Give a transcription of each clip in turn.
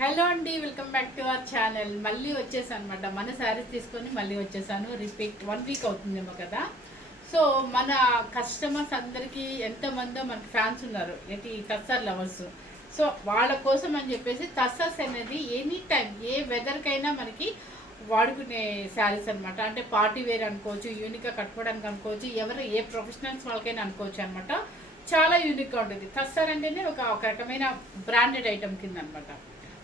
Hello అండి, welcome back to our channel. మళ్ళీ వచ్చేసాను అనమాట. మన శారీస్ తీసుకొని మళ్ళీ వచ్చేసాను. రిపీట్ 1 వీక్ అవుతుందేమో కదా. సో మన కస్టమర్స్ అందరికీ ఎంతమందో మనకి ఫ్యాన్స్ ఉన్నారు, ఏంటి టస్సర్ లవర్స్. సో వాళ్ళ కోసం అని చెప్పేసి టస్సర్స్ అనేది ఎనీ టైం ఏ వెదర్కైనా మనకి వాడుకునే శారీస్ అనమాట. అంటే పార్టీ వేర్ అనుకోవచ్చు, యూనిక్గా కట్టుకోవడానికి అనుకోవచ్చు, ఎవరు ఏ ప్రొఫెషనల్స్ వాళ్ళకైనా అనుకోవచ్చు అనమాట. చాలా యూనిక్గా ఉంటుంది. టస్సర్ అంటేనే ఒక రకమైన బ్రాండెడ్ ఐటమ్ కింద అనమాట.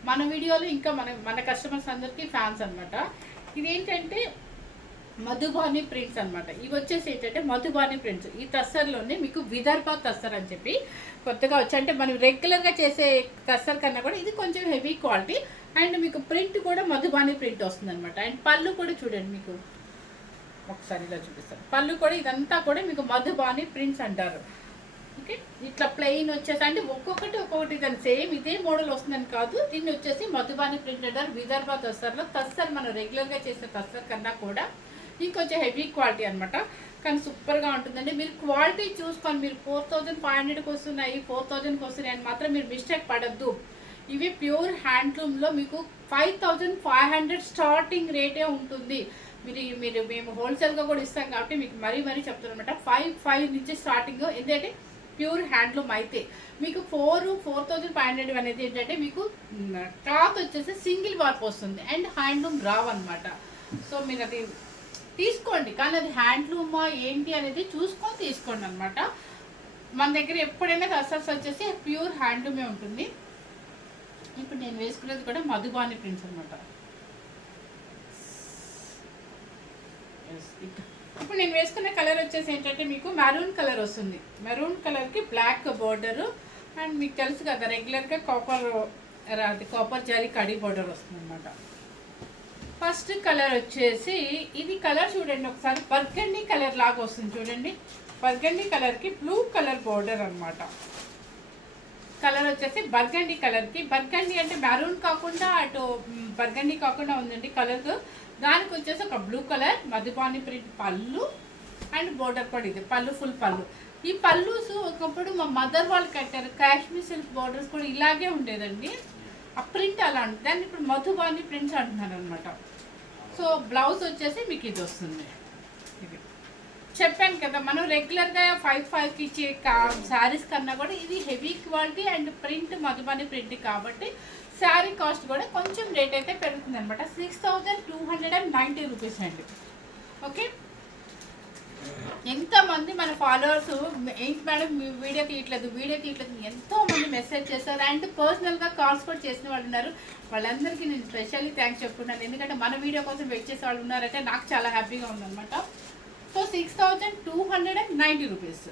మన వీడియోలో ఇంకా మన కస్టమర్స్ అందరికీ ఫ్యాన్స్ అనమాట. ఇదేంటంటే మధుబాని ప్రింట్స్ అనమాట. ఇవి వచ్చేసి ఏంటంటే మధుబాని ప్రింట్స్. ఈ తస్సర్లోనే మీకు విదర్భ తస్సర్ అని చెప్పి కొత్తగా వచ్చి, అంటే మనం రెగ్యులర్గా చేసే తస్సర్ కన్నా కూడా ఇది కొంచెం హెవీ క్వాలిటీ. అండ్ మీకు ప్రింట్ కూడా మధుబాని ప్రింట్ వస్తుంది అనమాట. అండ్ పళ్ళు కూడా చూడండి, మీకు ఒకసారి ఇలా చూపిస్తాను. పళ్ళు కూడా ఇదంతా కూడా మీకు మధుబాని ప్రింట్స్ అంటారు. ఓకే, ఇట్లా ప్లెయిన్ వచ్చేసి అంటే ఒక్కొక్కటి దాని సేమ్ ఇదే మోడల్ వస్తుందని కాదు. దీన్ని వచ్చేసి మధుబాని ప్రింట్ అంటారు. విదర్భ తస్సర్లో తస్సర్ మనం రెగ్యులర్గా చేసే తస్సర్ కన్నా కూడా ఇంకొంచెం హెవీ క్వాలిటీ అనమాట. కానీ సూపర్గా ఉంటుందండి. మీరు క్వాలిటీ చూసుకొని మీరు 4500కి వస్తున్నాయి, 4000కి వస్తున్నాయి అని మాత్రం మీరు మిస్టేక్ పడద్దు. ఇవి ప్యూర్ హ్యాండ్లూమ్లో మీకు 5500 స్టార్టింగ్ రేటే ఉంటుంది. మేము హోల్సేల్గా కూడా ఇస్తాం కాబట్టి మీకు మరీ చెప్తాను అనమాట. 5 నుంచి స్టార్టింగ్. ఎందుకంటే ప్యూర్ హ్యాండ్లూమ్ అయితే మీకు 4500 అనేది ఏంటంటే మీకు క్లాత్ వచ్చేసి సింగిల్ వార్ప్ వస్తుంది అండ్ హ్యాండ్లూమ్ రావన్నమాట. సో మీరు అది తీసుకోండి, కానీ అది హ్యాండ్లూమా ఏంటి అనేది చూసుకొని తీసుకోండి అనమాట. మన దగ్గర ఎప్పుడైనా తస్సర్స్ వచ్చేసి ప్యూర్ హ్యాండ్లూమే ఉంటుంది. ఇప్పుడు నేను వేసుకునేది కూడా మధుబాని ప్రింట్స్ అనమాట. ఇప్పుడు నేను వేసుకునే కలర్ వచ్చేసి ఏంటంటే మీకు మెరూన్ కలర్ వస్తుంది. మెరూన్ కలర్కి బ్లాక్ బోర్డరు. అండ్ మీకు తెలుసు కదా రెగ్యులర్గా కాపర్ జరీ కడి బోర్డర్ వస్తుంది అనమాట. ఫస్ట్ కలర్ వచ్చేసి ఇది కలర్ చూడండి ఒకసారి, బర్గండీ కలర్ లాగా వస్తుంది చూడండి. బర్గండీ కలర్కి బ్లూ కలర్ బోర్డర్ అనమాట. కలర్ వచ్చేసి బర్గండీ కలర్కి, బర్గండీ అంటే మెరూన్ కాకుండా అటు బర్గండీ కాకుండా ఉందండి కలర్. దానికి వచ్చేసి ఒక బ్లూ కలర్ మధుబాని ప్రింట్ పళ్ళు అండ్ బోర్డర్ కూడా ఇది పళ్ళు, ఫుల్ పళ్ళు. ఈ పళ్ళుస్ ఒకప్పుడు మా మదర్ వాళ్ళు కట్టారు. కాశ్మీర్ సిల్క్ బోర్డర్స్ కూడా ఇలాగే ఉండేదండి. ఆ ప్రింట్ అలా ఉంటుంది. దాన్ని ఇప్పుడు మధుబాని ప్రింట్స్ అంటున్నారు అనమాట. సో బ్లౌజ్ వచ్చేసి మీకు ఇది వస్తుంది. ఇది చెప్పాను కదా, మనం రెగ్యులర్గా 5కి ఇచ్చే శారీస్ కన్నా కూడా ఇది heavy quality and print Madhubani print కాబట్టి శారీ కాస్ట్ కూడా కొంచెం రేట్ అయితే పెరుగుతుంది అనమాట. 6290 రూపీస్ అండి. ఓకే, ఎంతమంది మన ఫాలోవర్స్ ఏంటి మేడం వీడియో తీయట్లేదు ఎంతోమంది మెసేజ్ చేస్తారు. అండ్ పర్సనల్గా కాల్స్ కూడా చేసిన వాళ్ళు ఉన్నారు. వాళ్ళందరికీ నేను స్పెషల్లీ థ్యాంక్స్ చెప్పుకున్నాను. ఎందుకంటే మన వీడియో కోసం వెయిట్ చేసే వాళ్ళు ఉన్నారంటే నాకు చాలా హ్యాపీగా ఉందన్నమాట. So 6290 rupees.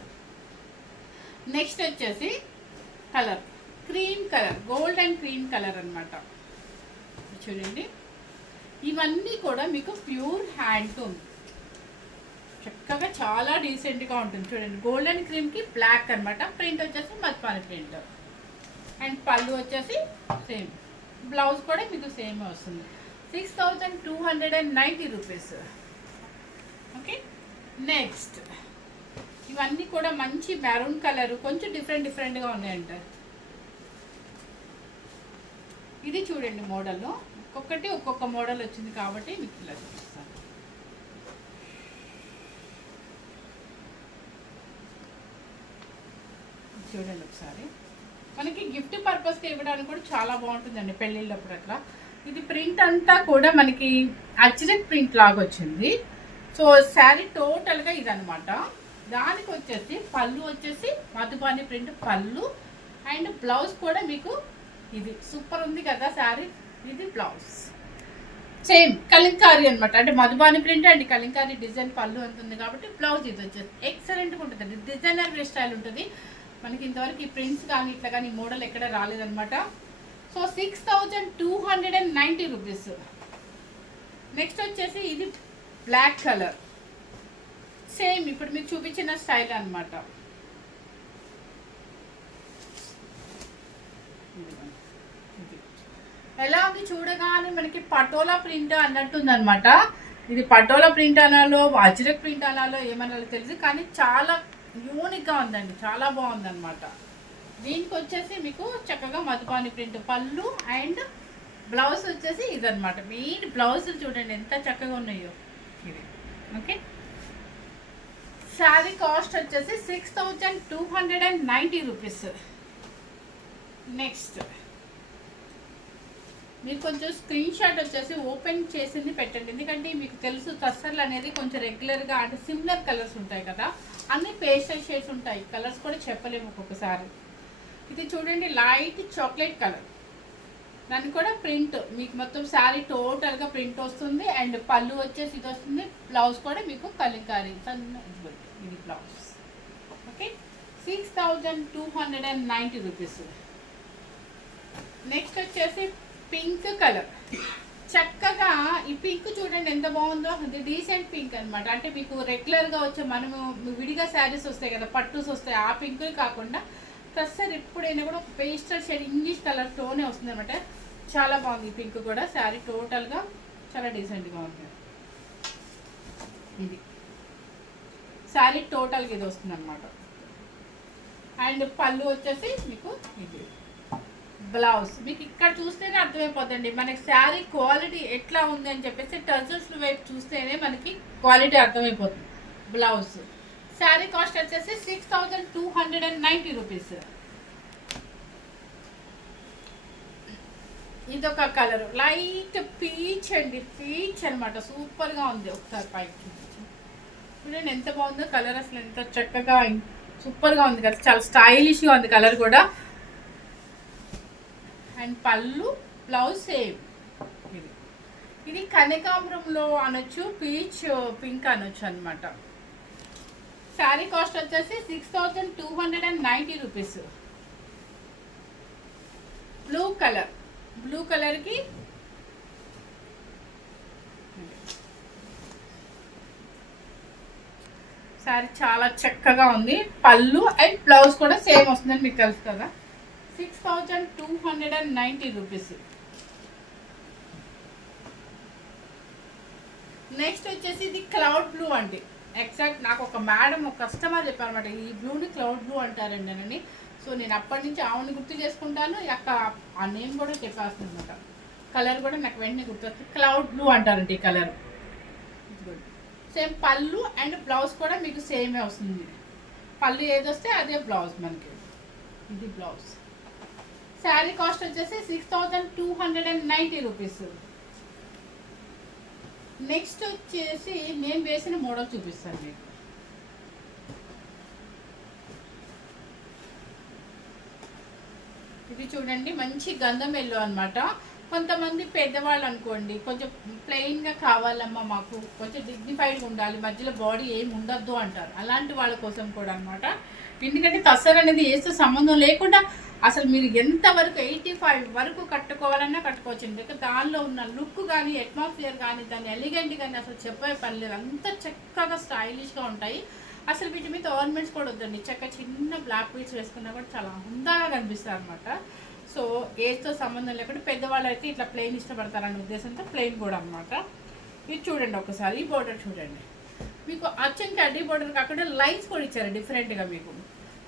నెక్స్ట్ వచ్చేసి colour cream colour, gold and cream colour అనమాట. చూడండి, ఇవన్నీ కూడా మీకు ప్యూర్ హ్యాండ్లూమ్, చక్కగా చాలా డీసెంట్గా ఉంటుంది. చూడండి, గోల్డ్ అండ్ క్రీమ్కి బ్లాక్ అనమాట. ప్రింట్ వచ్చేసి మధుబాని ప్రింట్ అండ్ పళ్ళు వచ్చేసి సేమ్, బ్లౌజ్ కూడా మీకు సేమ్ వస్తుంది. 6290 రూపీస్. ఓకే, నెక్స్ట్ ఇవన్నీ కూడా మంచి మెరూన్ కలర్, కొంచెం డిఫరెంట్గా ఉన్నాయంట. ఇది చూడండి మోడల్లో ఒక్కొక్క మోడల్ వచ్చింది కాబట్టి మీకు ఇలా చూపిస్తాను. చూడండి ఒకసారి, మనకి గిఫ్ట్ పర్పస్కి ఇవ్వడానికి కూడా చాలా బాగుంటుందండి పెళ్ళిళ్ళప్పుడు అట్లా. ఇది ప్రింట్ అంతా కూడా మనకి అజ్రక్ ప్రింట్ లాగా వచ్చింది. సో శారీ టోటల్గా ఇదనమాట. దానికి వచ్చేసి పళ్ళు వచ్చేసి మధుబాని ప్రింట్ పళ్ళు అండ్ బ్లౌజ్ కూడా మీకు ఇది సూపర్ ఉంది కదా శారీ. ఇది బ్లౌజ్ సేమ్ కలంకారీ అనమాట. అంటే Madhubani print and Kalamkari design పళ్ళు ఉంటుంది కాబట్టి బ్లౌజ్ ఇది వచ్చేసి ఎక్సలెంట్గా ఉంటుంది. డిజైనర్ వే స్టైల్ ఉంటుంది. మనకి ఇంతవరకు ఈ ప్రింట్స్ కానీ ఇట్లా కానీ మోడల్ ఎక్కడ రాలేదనమాట. So 6290 rupees. నెక్స్ట్ వచ్చేసి ఇది బ్లాక్ కలర్, సేమ్ ఇప్పుడు మీకు చూపించిన స్టైల్ అనమాట. ఎలా ఉంది చూడగానే మనకి పటోలా ప్రింట్ అన్నట్టుంది అనమాట. ఇది పటోలా ప్రింట్ అనాలో అజ్రక్ ప్రింట్ అనాలో ఏమనాలో తెలుసు, కానీ చాలా యూనిక్గా ఉందండి, చాలా బాగుందన్నమాట. దీనికి వచ్చేసి మీకు చక్కగా మధుబాని ప్రింట్ పళ్ళు అండ్ బ్లౌజ్ వచ్చేసి ఇదనమాట. మెయిన్ బ్లౌజ్ చూడండి ఎంత చక్కగా ఉన్నాయో ఇది. ఓకే, శారీ కాస్ట్ వచ్చేసి 6290 రూపీస్. నెక్స్ట్ మీరు కొంచెం స్క్రీన్ షాట్ వచ్చేసి ఓపెన్ చేసింది పెట్టండి, ఎందుకంటే మీకు తెలుసు టస్సర్లు అనేది కొంచెం రెగ్యులర్గా అంటే సిమిలర్ కలర్స్ ఉంటాయి కదా, అన్ని పేస్టల్ షేడ్స్ ఉంటాయి, కలర్స్ కూడా చెప్పలేము ఒక్కొక్కసారి. ఇది చూడండి లైట్ చాక్లెట్ కలర్, దానికి కూడా ప్రింట్ మీకు మొత్తం శారీ టోటల్గా ప్రింట్ వస్తుంది. అండ్ పళ్ళు వచ్చేసి ఇది వస్తుంది, బ్లౌజ్ కూడా మీకు కలంకారీ ఇది బ్లౌజ్. Okay, 6290 rupees. నెక్స్ట్ వచ్చేసి పింక్ కలర్, చక్కగా ఈ పింక్ చూడండి ఎంత బాగుందో, ఇది డీసెంట్ పింక్ అనమాట. అంటే మీకు రెగ్యులర్గా వచ్చే మనము విడిగా శారీస్ వస్తాయి కదా, పట్టుస్ వస్తాయి, ఆ పింకులు కాకుండా ప్రస్తుతం ఎప్పుడైనా కూడా ఒక పేస్టల్ షేడ్ ఇంగ్లీష్ కలర్ టోనే వస్తుంది అనమాట. చాలా బాగుంది ఈ పింక్ కూడా, శారీ టోటల్గా చాలా డీసెంట్గా ఉంది. ఇది శారీ టోటల్గా ఇది వస్తుంది అనమాట. అండ్ పళ్ళు వచ్చేసి మీకు ఇది బ్లౌజ్. మీకు ఇక్కడ చూస్తేనే అర్థమైపోతుంది మనకి శారీ క్వాలిటీ ఎట్లా ఉంది అని చెప్పేసి, టజల్స్ వైపు చూస్తేనే మనకి క్వాలిటీ అర్థమైపోతుంది. బ్లౌజ్ శారీ కాస్ట్ వచ్చేసి 6290 రూపీస్. ఇదొక కలర్ లైట్ పీచ్ అండి, పీచ్ అనమాట, సూపర్గా ఉంది. ఒకసారి పైకి చూపించు చూడండి ఎంత బాగుందో కలర్, అసలు ఎంత చక్కగా సూపర్గా ఉంది కదా, చాలా స్టైలిష్గా ఉంది కలర్ కూడా. అండ్ పళ్ళు బ్లౌజ్ సేమ్. ఇది కనకాంబరంలో అనొచ్చు, పీచ్ పింక్ అనొచ్చు అనమాట. శారీ కాస్ట్ వచ్చేసి 6290 రూపీస్. బ్లూ కలర్, బ్లూ కలర్కి శారీ చాలా చక్కగా ఉంది. పళ్ళు అండ్ బ్లౌజ్ కూడా సేమ్ వస్తుందని మీకు తెలుసు కదా. 6290 రూపీస్. నెక్స్ట్ వచ్చేసి ఇది క్లౌడ్ బ్లూ అండి. ఎగ్జాక్ట్ నాకు ఒక మేడం ఒక కస్టమర్ చెప్పారనమాట, ఈ బ్లూని క్లౌడ్ బ్లూ అంటారండి అని. సో నేను అప్పటి నుంచి ఆవుని గుర్తు చేసుకుంటాను, ఆ నేమ్ కూడా చెప్పేస్తుంది అనమాట. కలర్ కూడా నాకు వెంటనే గుర్తొస్తుంది, క్లౌడ్ బ్లూ అంటారండి ఈ కలర్. సేమ్ పళ్ళు అండ్ బ్లౌజ్ కూడా మీకు సేమే వస్తుంది. పళ్ళు ఏదొస్తే అదే బ్లౌజ్ మనకి. ఇది బ్లౌజ్. శారీ కాస్ట్ వచ్చేసి 6290 రూపీస్. నెక్స్ట్ వచ్చేసి నేను వేసిన మోడల్ చూపిస్తాను మీకు. ఇది చూడండి మంచి గంధం ఎల్లో అనమాట. కొంతమంది పెద్దవాళ్ళు అనుకోండి కొంచెం ప్లెయిన్గా కావాలమ్మా, మాకు కొంచెం డిగ్నిఫైడ్గా ఉండాలి, మధ్యలో బాడీ ఏమి ఉండద్దు అంటారు. అలాంటి వాళ్ళ కోసం కూడా అనమాట. ఎందుకంటే తస్సర్ అనేది వేస్తే సంబంధం లేకుండా అసలు మీరు ఎంతవరకు 85 వరకు కట్టుకోవాలన్నా కట్టుకోవచ్చు. ఎందుకంటే దానిలో ఉన్న లుక్ కానీ అట్మాస్ఫియర్ కానీ దాని ఎలిగెంట్ కానీ అసలు చెప్పే పని లేదు, అంత చక్కగా స్టైలిష్గా ఉంటాయి. అసలు వీటి మీద ఆర్నమెంట్స్ కూడా వద్దండి, చక్కగా చిన్న బ్లాక్ బీడ్స్ వేసుకున్నా కూడా చాలా అందంగా కనిపిస్తారు అనమాట. సో ఏజ్తో సంబంధం లేకుండా పెద్దవాళ్ళు అయితే ఇట్లా ప్లెయిన్ ఇష్టపడతారనే ఉద్దేశంతో ప్లెయిన్ కూడా అనమాట. ఇది చూడండి ఒకసారి, ఈ బోర్డర్ చూడండి, మీకు అచ్చం కడ్డీ బోర్డర్ కాకుండా లైన్స్ కూడా ఇచ్చారు డిఫరెంట్గా మీకు.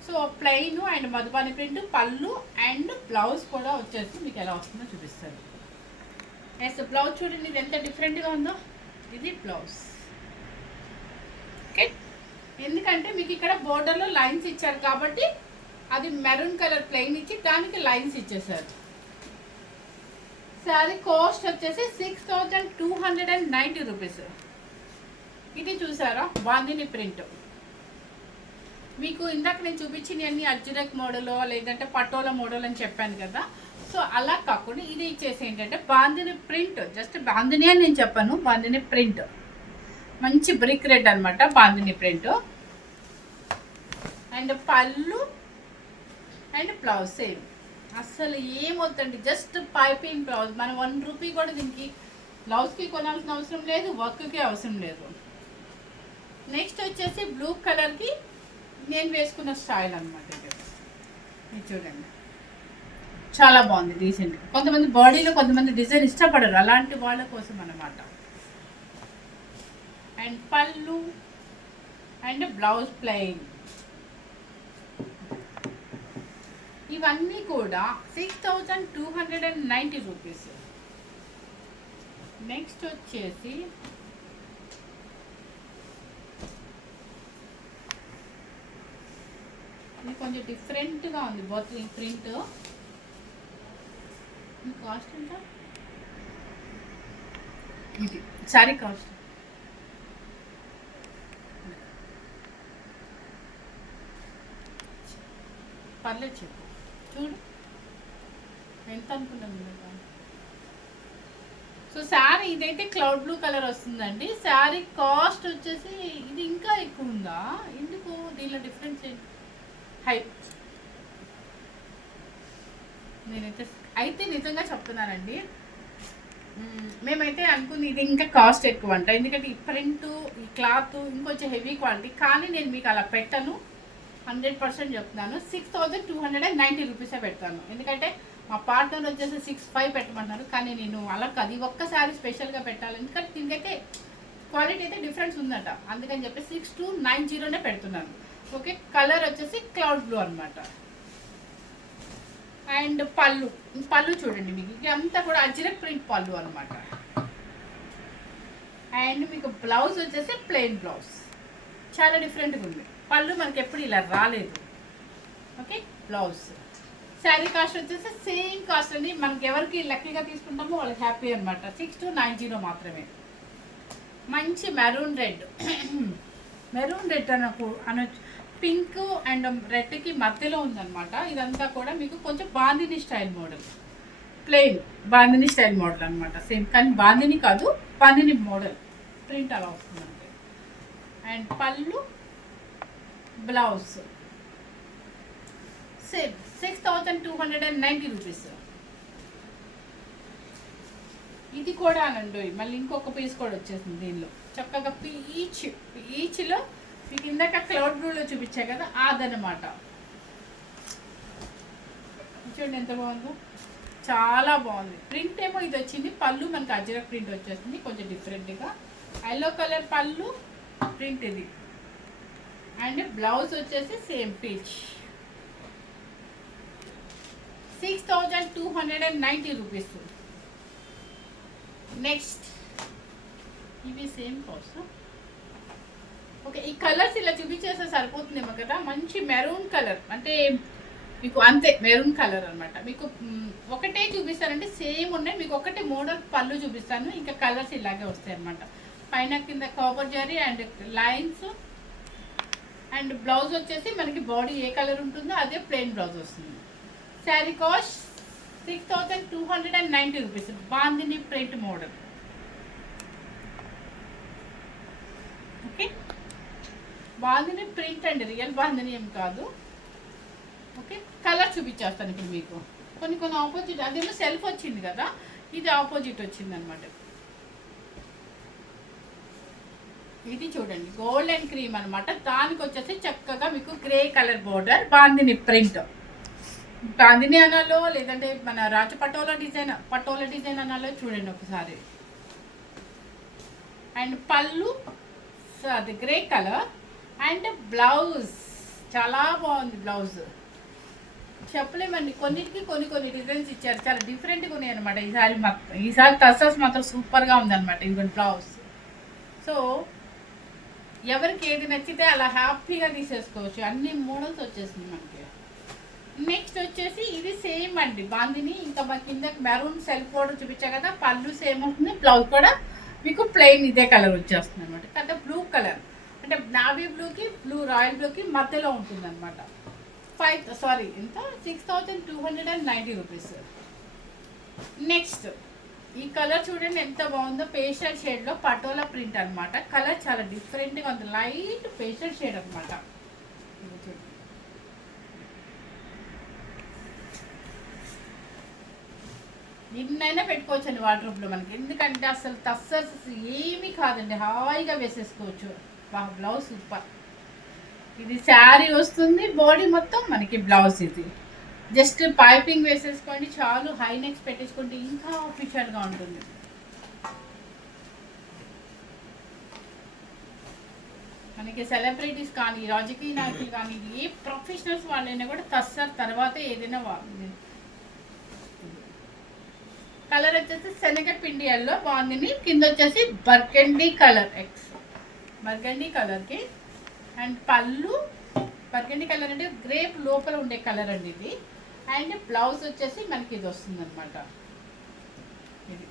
So plain and Madhubani print, పళ్ళు అండ్ బ్లౌజ్ కూడా వచ్చేసి మీకు ఎలా వస్తుందో చూపిస్తారు. ఎస్ బ్లౌజ్ చూడండి ఇది ఎంత డిఫరెంట్గా ఉందో, ఇది బ్లౌజ్. ఓకే, ఎందుకంటే మీకు ఇక్కడ బోర్డర్లో లైన్స్ ఇచ్చారు కాబట్టి అది మెరూన్ కలర్ ప్లెయిన్ ఇచ్చి దానికి లైన్స్ ఇచ్చేసారు. శారీ కాస్ట్ వచ్చేసి 6290 రూపీస్. ఇది చూసారా బాందిని ప్రింట్. మీకు ఇందాక నేను చూపించిన అన్ని అజ్రక్ మోడల్ లేదంటే పటోలా మోడల్ అని చెప్పాను కదా. సో అలా కాకుండా ఇది ఇచ్చేసి ఏంటంటే బాందిని ప్రింట్, జస్ట్ బాందిని అని నేను చెప్పాను, బాందిని ప్రింట్ మంచి బ్రిక్ రెడ్ అనమాట బాందిని ప్రింట్. అండ్ పళ్ళు అండ్ బ్లౌజ్ సేమ్, అస్సలు ఏమవుతుంది జస్ట్ పైపింగ్ బ్లౌజ్. మనం 1 రూపీ కూడా దీనికి బ్లౌజ్కి కొనాల్సిన అవసరం లేదు, వర్క్కి అవసరం లేదు. నెక్స్ట్ వచ్చేసి బ్లూ కలర్కి నేను వేసుకున్న స్టైల్ అనమాట. ఇది చూడండి చాలా బాగుంది రీసెంట్గా. కొంతమంది బాడీలో కొంతమంది డిజైన్ ఇష్టపడరు, అలాంటి వాళ్ళ కోసం అన్నమాట. అండ్ పళ్ళు అండ్ బ్లౌజ్ ప్లెయిన్. ఇవన్నీ కూడా 6290 రూపీస్. నెక్స్ట్ వచ్చేసి ఇది కొంచెం డిఫరెంట్గా ఉంది బోత్ ప్రింట్. కాస్ట్ ఎంత ఇది సారీ కాస్ట్? పర్లేదు చెప్పు, చూడు ఎంత అనుకున్నాను. సో శారీ ఇదైతే క్లౌడ్ బ్లూ కలర్ వస్తుందండి. శారీ కాస్ట్ వచ్చేసి ఇది ఇంకా ఎక్కువ ఉందా? ఎందుకు దీనిలో డిఫరెన్స్ ఏంటి? హై నేనైతే నిజంగా చెప్తున్నానండి, మేమైతే అనుకుంది ఇది ఇంకా కాస్ట్ ఎక్కువ అంట. ఎందుకంటే ఈ ప్రింట్, ఈ క్లాత్ ఇంకొంచెం హెవీ క్వాలిటీ. కానీ నేను మీకు అలా పెట్టను, 100% చెప్తున్నాను. 6290 రూపీసే పెడతాను. ఎందుకంటే మా పార్ట్నర్ వచ్చేసి 65 పెట్టమంటున్నారు. కానీ నేను అలా కాదు, ఒక్కసారి స్పెషల్గా పెట్టాలి. ఎందుకంటే దీనికైతే క్వాలిటీ అయితే డిఫరెన్స్ ఉందట. అందుకని చెప్పి 6290నే పెడుతున్నాను. ఓకే, కలర్ వచ్చేసి క్లౌడ్ బ్లూ అనమాట. అండ్ పళ్ళు చూడండి, మీకు ఇదంతా కూడా అజ్రక్ ప్రింట్ పళ్ళు అనమాట. అండ్ మీకు బ్లౌజ్ వచ్చేసి ప్లెయిన్ బ్లౌజ్, చాలా డిఫరెంట్గా ఉంది. పళ్ళు మనకి ఎప్పుడు ఇలా రాలేదు. Okay, blouse. శారీ కాస్ట్ వచ్చేసి సేమ్ కాస్ట్ అండి. మనకి ఎవరికి లక్కీగా తీసుకుంటామో వాళ్ళకి హ్యాపీ అనమాట. 6290 మాత్రమే. మంచి మెరూన్ రెడ్ మెరూన్ రెడ్ అనొచ్చు. పింక్ అండ్ రెడ్కి మధ్యలో ఉందన్నమాట. ఇదంతా కూడా మీకు కొంచెం bandhani style model, plain bandhani style model అనమాట. సేమ్, కానీ బాందిని కాదు, బాందిని మోడల్ ప్రింట్ అలా వస్తుందంటే. అండ్ పళ్ళు, బ్లౌజ్ సేమ్ 6290 రూపీస్. ఇది కూడా అనండి, మళ్ళీ ఇంకొక పీస్ కూడా వచ్చేసింది దీనిలో. చక్కగా పీచ్లో మీకు ఇందాక క్లౌడ్ బ్లూలో చూపించా కదా, అదనమాట. చూడండి ఎంత బాగుందో, చాలా బాగుంది. ప్రింట్ ఏమో ఇది వచ్చింది, పళ్ళు మనకి అజ్రక్ ప్రింట్ వచ్చేసింది కొంచెం డిఫరెంట్గా. ఎల్లో కలర్ పళ్ళు ప్రింట్ ఇది. అండ్ బ్లౌజ్ వచ్చేసి సేమ్ పీచ్. 6290 రూపీస్. నెక్స్ట్ ఇవి సేమ్ కాస్ట్. ఓకే, ఈ కలర్స్ ఇలా చూపించేస్తే సరిపోతుందేమో కదా. మంచి మెరూన్ కలర్, అంటే మీకు అంతే మెరూన్ కలర్ అనమాట. మీకు ఒకటే చూపిస్తానంటే సేమ్ ఉన్నాయి. మీకు ఒకటే మోడల్ పళ్ళు చూపిస్తాను, ఇంకా కలర్స్ ఇలాగే వస్తాయి అనమాట. పైన కింద copper zari and lines. And blouse వచ్చేసి మనకి బాడీ ఏ కలర్ ఉంటుందో అదే ప్లెయిన్ బ్లౌజ్ వస్తుంది. Sari cost 6290 rupees. Bandhani print model. Okay, bandhani print అండి, రియల్ బాందిని ఏం కాదు. ఓకే, కలర్ చూపించేస్తాను ఇప్పుడు మీకు. కొన్ని ఆపోజిట్, అదేమో సెల్ఫ్ వచ్చింది కదా, ఇది ఆపోజిట్ వచ్చింది అనమాట. ఇది చూడండి గోల్డ్ అండ్ క్రీమ్ అనమాట. దానికి వచ్చేసి చక్కగా మీకు grey colour border, bandhani print. Bandhani అనాలో లేదంటే మన రాజ పటోలా డిజైన్ అనాలో చూడండి ఒకసారి. అండ్ పళ్ళు అది గ్రే కలర్. అండ్ బ్లౌజ్ చాలా బాగుంది. బ్లౌజ్ చెప్పలేమండి, కొన్నిటికి కొన్ని డిజైన్స్ ఇచ్చారు, చాలా డిఫరెంట్గా ఉన్నాయి అనమాట. ఈసారి టసర్స్ మాత్రం సూపర్గా ఉందన్నమాట. ఇదిగోండి బ్లౌజ్. సో ఎవరికి ఏది నచ్చితే అలా హ్యాపీగా తీసేసుకోవచ్చు. అన్ని మోడల్స్ వచ్చేసింది మనకి. నెక్స్ట్ వచ్చేసి ఇది సేమ్ అండి బాందిని. ఇంకా మన కింద మెరూన్ సెల్ఫ్ బోర్డర్ చూపించా కదా, పళ్ళు సేమ్ ఉంటుంది, బ్లౌజ్ కూడా మీకు ప్లెయిన్ ఇదే కలర్ వచ్చేస్తుంది అనమాట. అంటే బ్లూ కలర్, అంటే నావీ బ్లూకి బ్లూ రాయల్ బ్లూకి మధ్యలో ఉంటుంది అనమాట. 6290 రూపీస్. నెక్స్ట్ ఈ కలర్ చూడండి ఎంత బాగుందో, పేస్టల్ షేడ్లో పటోలా ప్రింట్ అనమాట. కలర్ చాలా డిఫరెంట్గా ఉంది, లైట్ పేస్టల్ షేడ్ అనమాట. ఎన్నైనా పెట్టుకోవచ్చండి వార్డ్రోబ్లో మనకి, ఎందుకంటే అసలు టస్సర్స్ ఏమీ కాదండి, హాయిగా వేసేసుకోవచ్చు. Blouse super. ఇది శారీ వస్తుంది, బాడీ మొత్తం మనకి బ్లౌజ్. ఇది జస్ట్ పైపింగ్ వేసేసుకోండి చాలు, హై నెక్స్ పెట్టేసుకుంటే ఇంకా ఆఫీషియల్గా ఉంటుంది. మనకి సెలబ్రిటీస్ కానీ రాజకీయ నాయకులు కానీ ఏ ప్రొఫెషనల్స్ వాళ్ళైనా కూడా టస్సర్ తర్వాత ఏదైనా కలర్ వచ్చేసి శనగపిండి ఎల్లో బాగుంది. కింద వచ్చేసి బర్గండీ కలర్ బర్గండీ కలర్కి. అండ్ పళ్ళు బర్గండీ కలర్ అంటే గ్రేప్ లోపల ఉండే కలర్ అండి ఇది. అండ్ బ్లౌజ్ వచ్చేసి మనకి ఇది వస్తుంది అనమాట. ఇది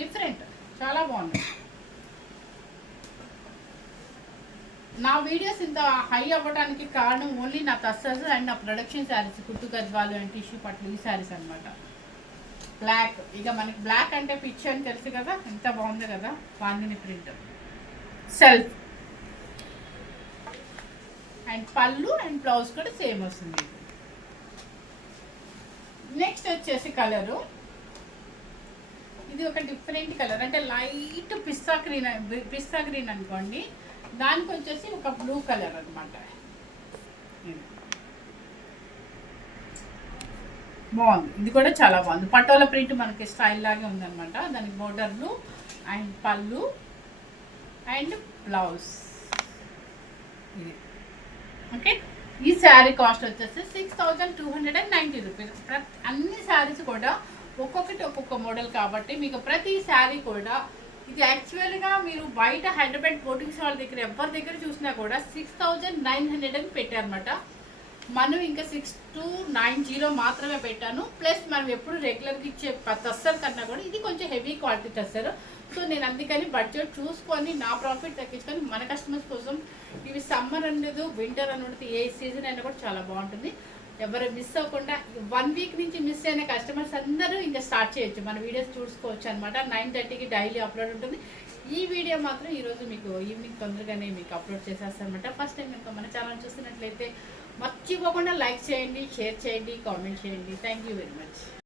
డిఫరెంట్, చాలా బాగుంది. నా వీడియోస్ ఇంత హై అవ్వడానికి కారణం ఓన్లీ నా టస్సర్స్ అండ్ నా ప్రొడక్షన్ శారీస్, కుట్టు గద్వాలు అండ్ టిష్యూ పట్లు, ఈ శారీస్ అనమాట. బ్లాక్, ఇక మనకి బ్లాక్ అంటే పిచ్చి అని తెలుసు కదా, ఎంత బాగుంది కదా. బాందిని ప్రింట్ సెల్ఫ్ అండ్ పళ్ళు అండ్ బ్లౌజ్ కూడా సేమ్ వస్తుంది. నెక్స్ట్ వచ్చేసి కలరు, ఇది ఒక డిఫరెంట్ కలర్, అంటే లైట్ పిస్తా గ్రీన్ అనుకోండి. దానికి వచ్చేసి ఒక బ్లూ కలర్ అనమాట. బాగుంది, ఇది కూడా చాలా బాగుంది. పటోల ప్రింట్ మనకి స్టైల్ లాగే ఉందన్నమాట. దానికి బోర్డర్లు అండ్ పళ్ళు అండ్ బ్లౌజ్ ఇది. ఓకే, ఈ శారీ కాస్ట్ వచ్చేసి 6290 రూపీస్. అన్ని శారీస్ కూడా ఒక్కొక్కటి ఒక్కొక్క మోడల్ కాబట్టి మీకు ప్రతి శారీ కూడా ఇది యాక్చువల్గా మీరు బయట హైదరాబాద్ బోటింగ్స్ వాళ్ళ దగ్గర ఎవరి దగ్గర చూసినా కూడా 6900 అని పెట్టారనమాట. మనం ఇంకా 6290 మాత్రమే పెట్టాను. ప్లస్ మనం ఎప్పుడు రెగ్యులర్గా ఇచ్చే టస్సర్ కన్నా కూడా ఇది కొంచెం హెవీ క్వాలిటీ టస్సర్. సో నేను అందుకని బడ్జెట్ చూసుకొని నా ప్రాఫిట్ తగ్గించుకొని మన కస్టమర్స్ కోసం ఇవి సమ్మర్ అనేది వింటర్ అనేది ఏ సీజన్ అయినా కూడా చాలా బాగుంటుంది. ఎవరు మిస్ అవ్వకుండా 1 వీక్ నుంచి మిస్ అయిన కస్టమర్స్ అందరూ ఇంకా స్టార్ట్ చేయొచ్చు, మన వీడియోస్ చూసుకోవచ్చు అనమాట. 9:30కి డైలీ అప్లోడ్ ఉంటుంది. ఈ వీడియో మాత్రం ఈరోజు మీకు ఈవినింగ్ తొందరగానే మీకు అప్లోడ్ చేసేస్తాను అనమాట. ఫస్ట్ టైం కనుక మన ఛానల్ చూస్తున్నట్లయితే మర్చిపోకుండా లైక్ చేయండి, షేర్ చేయండి, కామెంట్ చేయండి. Thank you very much.